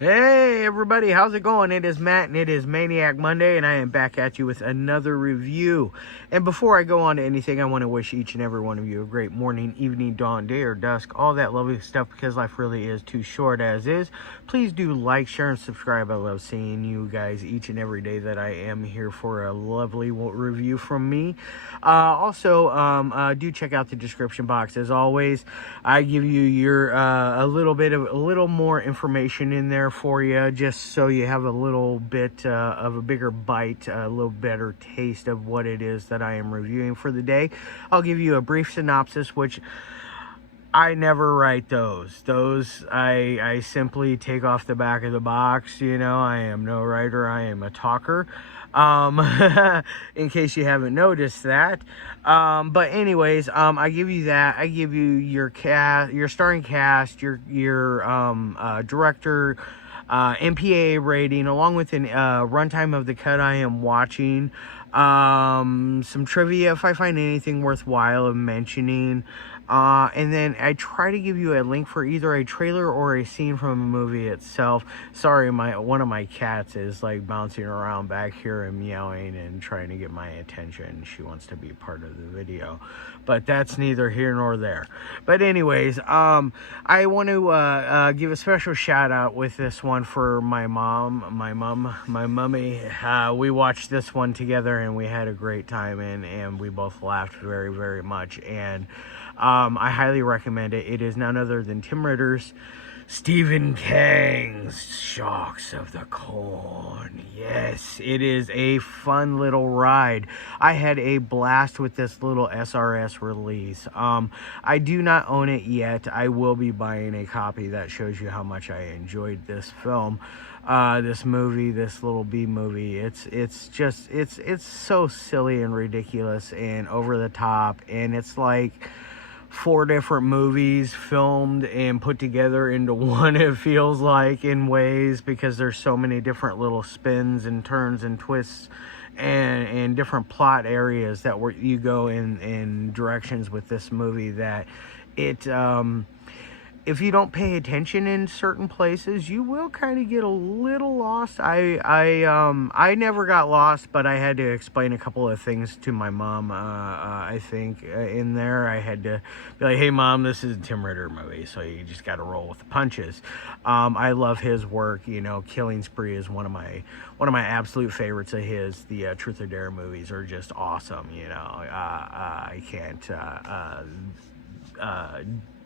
Hey everybody, how's it going? It is Matt and it is Maniac Monday, and I am back at you with another review. And before I go on to anything, I want to wish each and every one of you a great morning, evening, dawn, day, or dusk, all that lovely stuff, because life really is too short as is. Please do like, share, and subscribe. I love seeing you guys each and every day that I am here for a lovely review from me. Also, do check out the description box. As always, I give you your a little more information in there for you, just so you have a little bit of a bigger bite, a little better taste of what it is that I am reviewing for the day. I'll give you a brief synopsis, which I never write those. I simply take off the back of the box. I am no writer. I am a talker. In case you haven't noticed that. But anyways, I give you that. I give you your cast, your starring cast, your director, MPA rating, along with a runtime of the cut I am watching. Some trivia if I find anything worthwhile of mentioning. And then I try to give you a link for either a trailer or a scene from a movie itself. Sorry, one of my cats is like bouncing around back here and meowing and trying to get my attention. She wants to be part of the video, but that's neither here nor there. But anyways, I want to give a special shout out with this one for my mummy. We watched this one together and we had a great time, and we both laughed very, very much. And I highly recommend it. It is none other than Tim Ritter's Stephen King's Shocks of the Corn. Yes, it is a fun little ride. I had a blast with this little SRS release. I do not own it yet. I will be buying a copy. That shows you how much I enjoyed this film. This movie, this little B movie. It's so silly and ridiculous and over the top, and it's like 4 different movies filmed and put together into one, it feels like, in ways, because there's so many different little spins and turns and twists and different plot areas that you go in directions with this movie that it if you don't pay attention in certain places, you will kind of get a little lost. I never got lost, but I had to explain a couple of things to my mom. I think in there I had to be like, "Hey, Mom, this is a Tim Ritter movie, so you just got to roll with the punches." I love his work. Killing Spree is one of my absolute favorites of his. The Truth or Dare movies are just awesome. I can't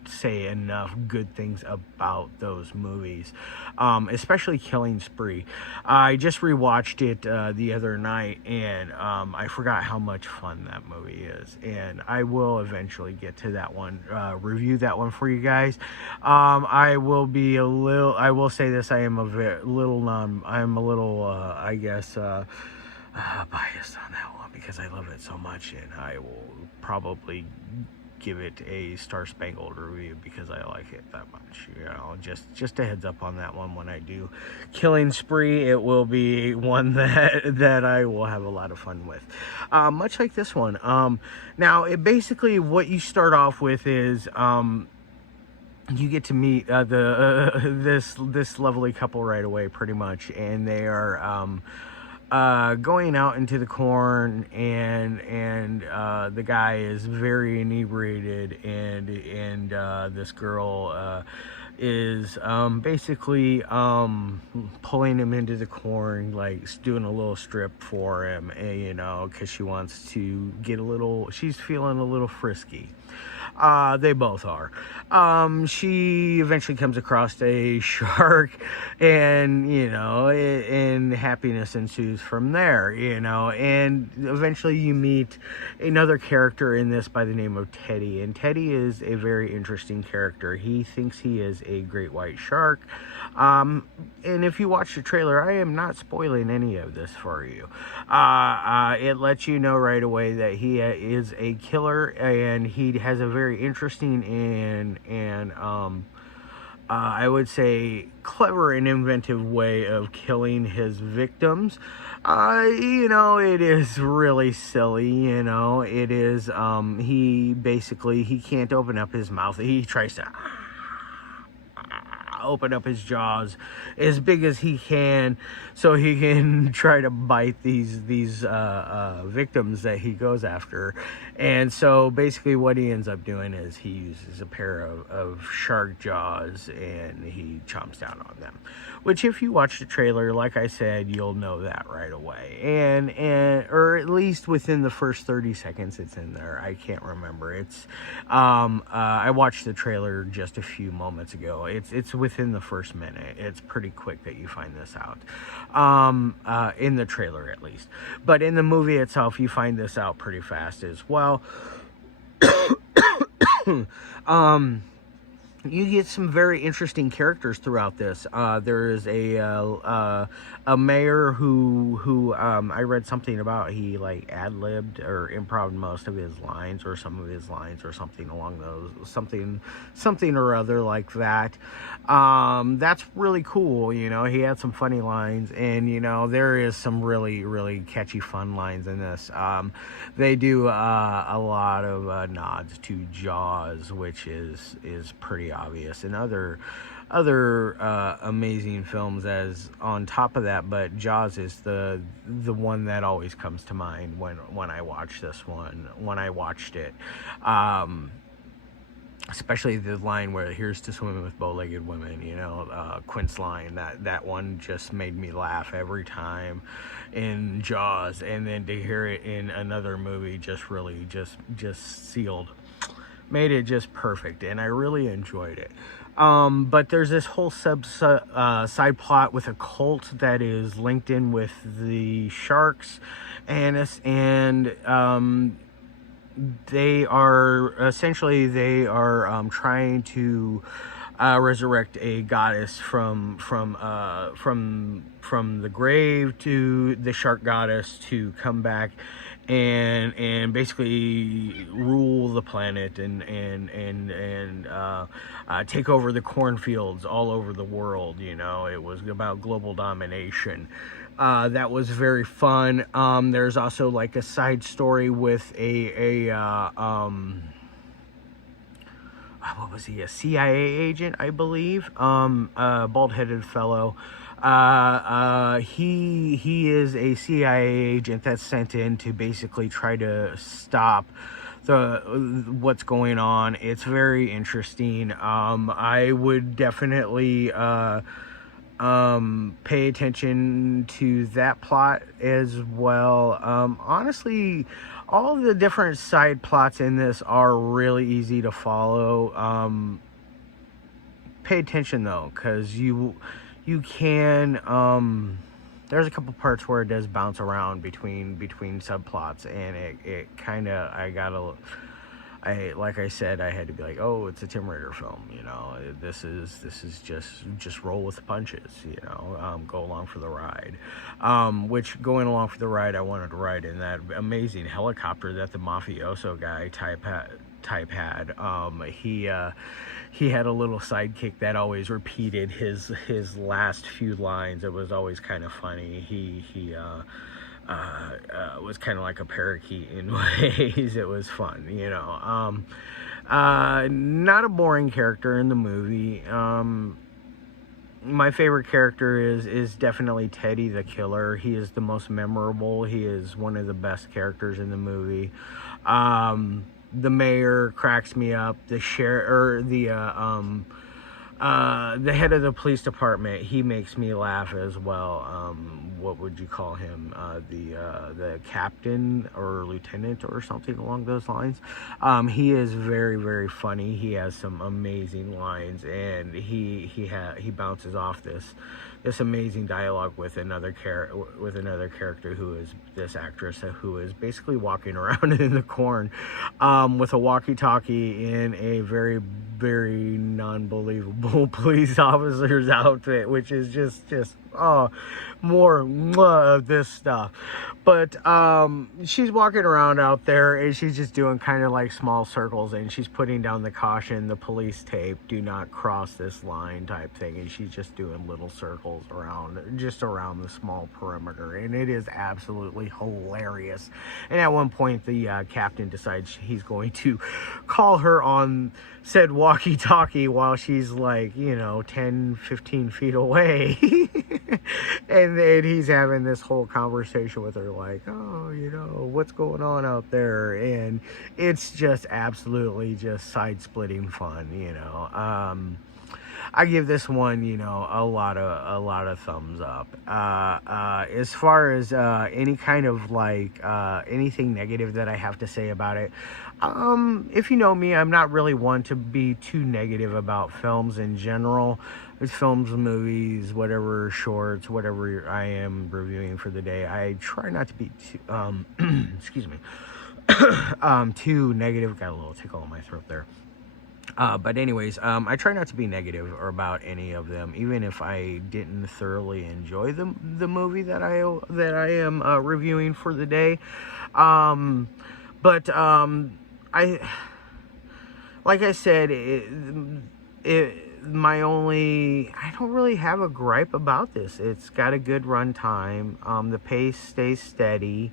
say enough good things about those movies, especially Killing Spree. I just rewatched it the other night, and I forgot how much fun that movie is, and I will eventually get to that one, review that one for you guys. I will say this: I am a little biased on that one because I love it so much, and I will probably give it a star-spangled review because I like it that much. Just a heads up on that one. When I do Killing Spree, it will be one that I will have a lot of fun with, much like this one. Now, basically what you start off with is you get to meet this lovely couple right away, pretty much, and they are going out into the corn, and the guy is very inebriated, and this girl is basically pulling him into the corn, like doing a little strip for him, because she wants to get she's feeling a little frisky. They both are. She eventually comes across a shark, and and happiness ensues from there. And eventually you meet another character in this by the name of Teddy, and Teddy is a very interesting character. He thinks he is a great white shark. And if you watch the trailer, I am not spoiling any of this for you. It lets you know right away that he is a killer, and he has a very interesting and I would say clever and inventive way of killing his victims. It is really silly. It is he can't open up his mouth. He tries to open up his jaws as big as he can, so he can try to bite these victims that he goes after. And so basically what he ends up doing is he uses a pair of shark jaws and he chomps down on them, which if you watch the trailer, like I said, you'll know that right away, and or at least within the first 30 seconds it's in there. I can't remember. It's I watched the trailer just a few moments ago. It's within the first minute. It's pretty quick that you find this out, in the trailer at least. But in the movie itself, you find this out pretty fast as well. You get some very interesting characters throughout this. There is a mayor who I read something about. He like ad-libbed or improv most of his lines, or some of his lines, or something along those, something or other like that. That's really cool. You know, he had some funny lines, and you know, there is some really catchy fun lines in this. They do a lot of nods to Jaws, which is pretty obvious, and other amazing films as on top of that. But Jaws is the one that always comes to mind when I watch this one, when I watched it. Especially the line where "here's to swimming with bow-legged women," you know, Quint's line, that one just made me laugh every time in Jaws, and then to hear it in another movie just really just made it just perfect, and I really enjoyed it. But there's this whole side plot with a cult that is linked in with the sharks, and they are trying to resurrect a goddess from the grave, to the shark goddess to come back and basically rule the planet and take over the cornfields all over the world. You know, it was about global domination. That was very fun. There's also like a side story with what was he? A CIA agent, I believe. A bald-headed fellow. He is a CIA agent that's sent in to basically try to stop what's going on. It's very interesting. I would definitely pay attention to that plot as well. Honestly, all of the different side plots in this are really easy to follow. Pay attention though, because you can, there's a couple parts where it does bounce around between subplots, and it kind of, like I said, I had to be like, oh, it's a Tim Ritter film, you know, this is just roll with the punches, you know, go along for the ride. Which, going along for the ride, I wanted to ride in that amazing helicopter that the mafioso guy type had. He had a little sidekick that always repeated his last few lines. It was always kind of funny. He was kind of like a parakeet in ways. It was fun, you know. Not a boring character in the movie. My favorite character is definitely Teddy the Killer. He is the most memorable. He is one of the best characters in the movie. The mayor cracks me up. The the head of the police department, he makes me laugh as well. What would you call him? The captain or lieutenant or something along those lines. He is very funny. He has some amazing lines, and he bounces off this amazing dialogue with another character, who is this actress who is basically walking around in the corn with a walkie-talkie in a very non-believable police officer's outfit, which is just more of this stuff. But she's walking around out there and she's just doing kind of like small circles, and she's putting down the caution, the police tape, do not cross this line type thing, and she's just doing little circles around the small perimeter, and it is absolutely hilarious. And at one point the captain decides he's going to call her on said walkie-talkie while she's like, 10-15 feet away. And then he's having this whole conversation with her like, oh, what's going on out there? And it's just absolutely just side-splitting fun. I give this one, a lot of thumbs up. As far as any kind of like anything negative that I have to say about it, if you know me, I'm not really one to be too negative about films in general. It's films, movies, whatever, shorts, whatever I am reviewing for the day. I try not to be too, excuse me, too negative. Got a little tickle in my throat there. But anyways, I try not to be negative or about any of them, even if I didn't thoroughly enjoy the movie that I am reviewing for the day. But like I said, I don't really have a gripe about this. It's got a good runtime. The pace stays steady.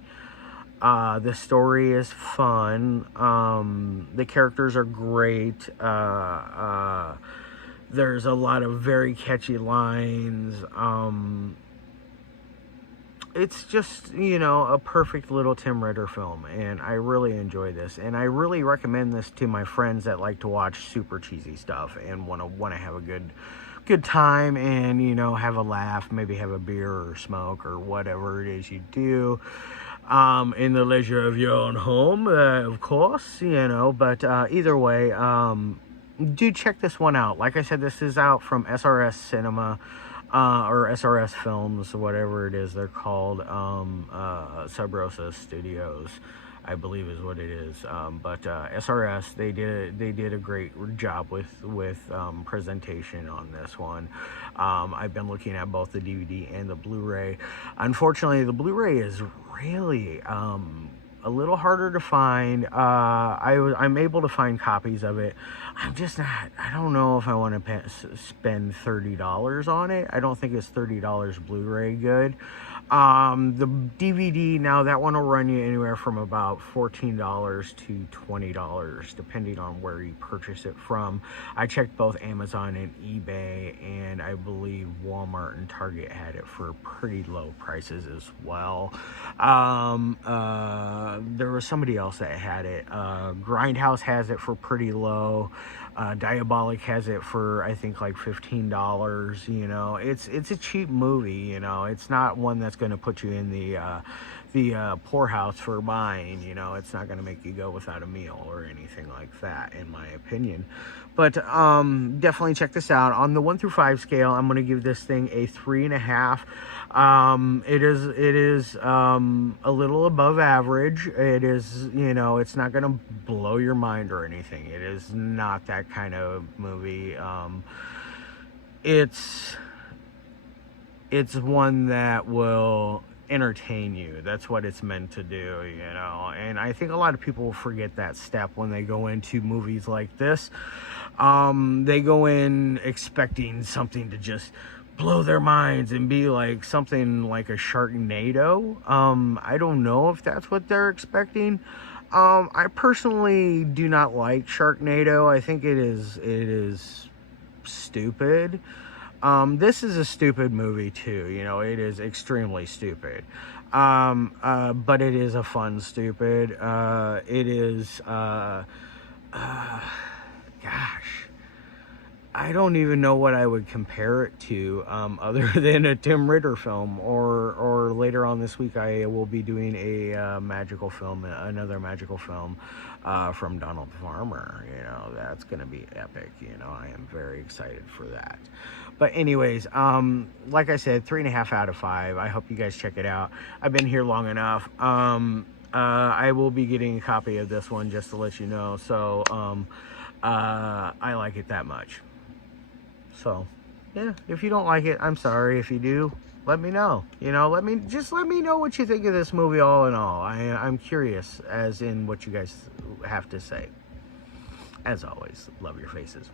The story is fun. The characters are great. There's a lot of very catchy lines. It's just, a perfect little Tim Ritter film, and I really enjoy this. And I really recommend this to my friends that like to watch super cheesy stuff and want to have a good time and, have a laugh, maybe have a beer or smoke or whatever it is you do. In the leisure of your own home, of course, but either way, do check this one out. Like I said, this is out from SRS Cinema, or SRS Films, whatever it is they're called, Sub Rosa Studios, I believe is what it is. But SRS, they did a great job with presentation on this one. I've been looking at both the DVD and the Blu-ray. Unfortunately, the Blu-ray is really a little harder to find. I'm able to find copies of it. I'm just not, I don't know if I want to spend $30 on it. I don't think it's $30 Blu-ray good. The DVD, now that one will run you anywhere from about $14 to $20, depending on where you purchase it from. I checked both Amazon and eBay, and I believe Walmart and Target had it for pretty low prices as well. There was somebody else that had it. Grindhouse has it for pretty low. Diabolic has it for, I think, like $15. It's a cheap movie. It's not one that's going to put you in the poorhouse for buying. It's not going to make you go without a meal or anything like that, in my opinion. But definitely check this out. On the 1 through 5 scale, I'm going to give this thing a 3.5. It is a little above average. It is, it's not going to blow your mind or anything. It is not that kind of movie. It's one that will entertain you. That's what it's meant to do, and I think a lot of people forget that step when they go into movies like this. They go in expecting something to just blow their minds and be like something like a Sharknado. I don't know if that's what they're expecting. I personally do not like Sharknado. I think it is stupid. This is a stupid movie too. It is extremely stupid. But it is a fun stupid. It is, gosh, I don't even know what I would compare it to, other than a Tim Ritter film, or later on this week I will be doing another magical film, from Donald Farmer. That's gonna be epic. I am very excited for that. But anyways, like I said, 3.5 out of 5. I hope you guys check it out. I've been here long enough. I will be getting a copy of this one just to let you know. So I like it that much. So yeah, if you don't like it, I'm sorry. If you do, let me know. You know, let me know what you think of this movie all in all. I'm curious as in what you guys have to say. As always, love your faces.